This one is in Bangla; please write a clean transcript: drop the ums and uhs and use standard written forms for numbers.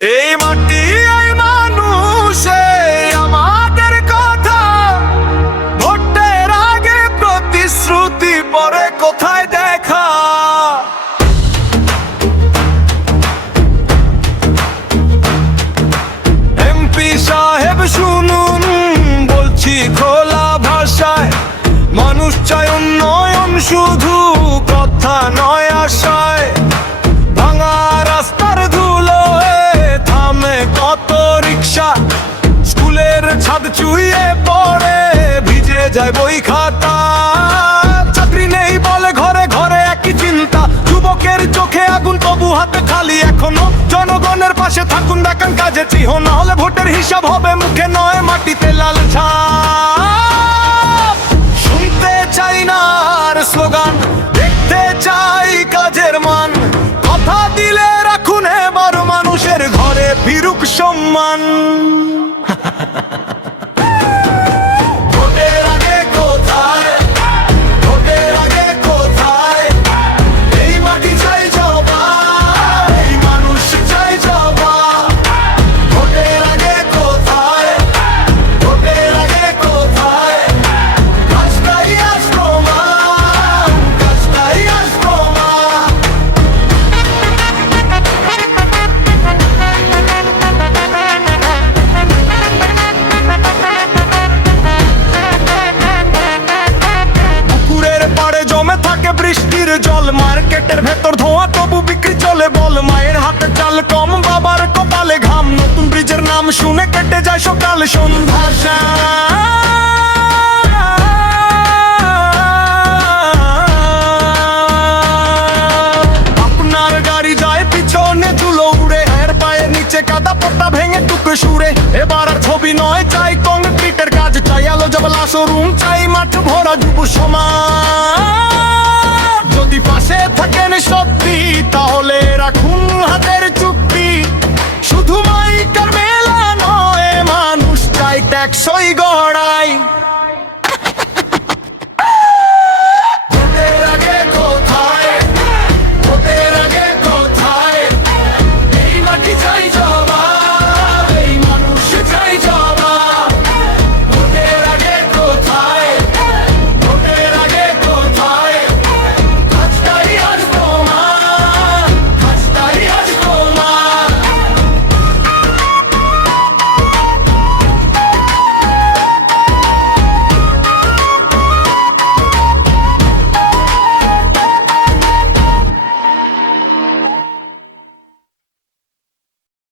এই মাটি এই মানুষে আমাদের কথা, ভোটের আগে প্রতিশ্রুতি পরে কোথায় দেখা। এমপি সাহেব শুনুন, বলছি খোলা ভাষায়, মানুষ চায় উন্নয়ন, শুধু কথা নয় আশায়। ভাঙা রাস্তার ধুলো থামে কত রিক্সা, স্কুলের ছাদ চুইয়ে পড়ে ভিজে যায় বই খাতা। চাকরি নেই বলে ঘরে ঘরে একই চিন্তা, যুবকের চোখে আগুন তবু হাতে খালি। এখনো জনগণের পাশে থাকুন, দেখান কাজে চিহ্ন, না হলে ভোটের হিসাব হবে মুখে নয় মাটিতে লাল ছাপ। শুনতে চাই না আর স্লোগান, দেখতে চাই কাজের মান। কথা দিলে রাখুন এবার মানুষের ঘরে ফিরুক সম্মান। ভোটের আগে কোথায়, ভোটের আগে কোথায়, এই মাটি চাই জবাব, এই মানুষ চাই জবাব। ভোটের আগে কোথায়, ভোটের আগে কোথায়, কাজটাই আজ প্রমাণ, কাজটাই আজ প্রমাণ। পুকুরের পাড়ে জমে থাকে বৃষ্টির জল, মার্কেটের ভেতর ধোঁয়া তবু বিক্রি চলে বল। মায়ের হাতে চাল কম, বাবার কপালে ঘাম, নতুন ব্রিজের নাম শুনে কেটে যায় সকাল সন্ধ্যা। আপনার গাড়ি যায় পিছনে ধুলো উড়ে, এর পায়ের নিচে কাদা পট্টা ভেঙে টুকরো সুরে। এবার আর ছবি নয়, চাই কংক্রিটের কাজ, চাই আলো জবলা শোরুম, চাই মাঠ ভরা যুব সমাজ। যদি পাশে থাকেন সত্যি, তাহলে রাখুন হাতের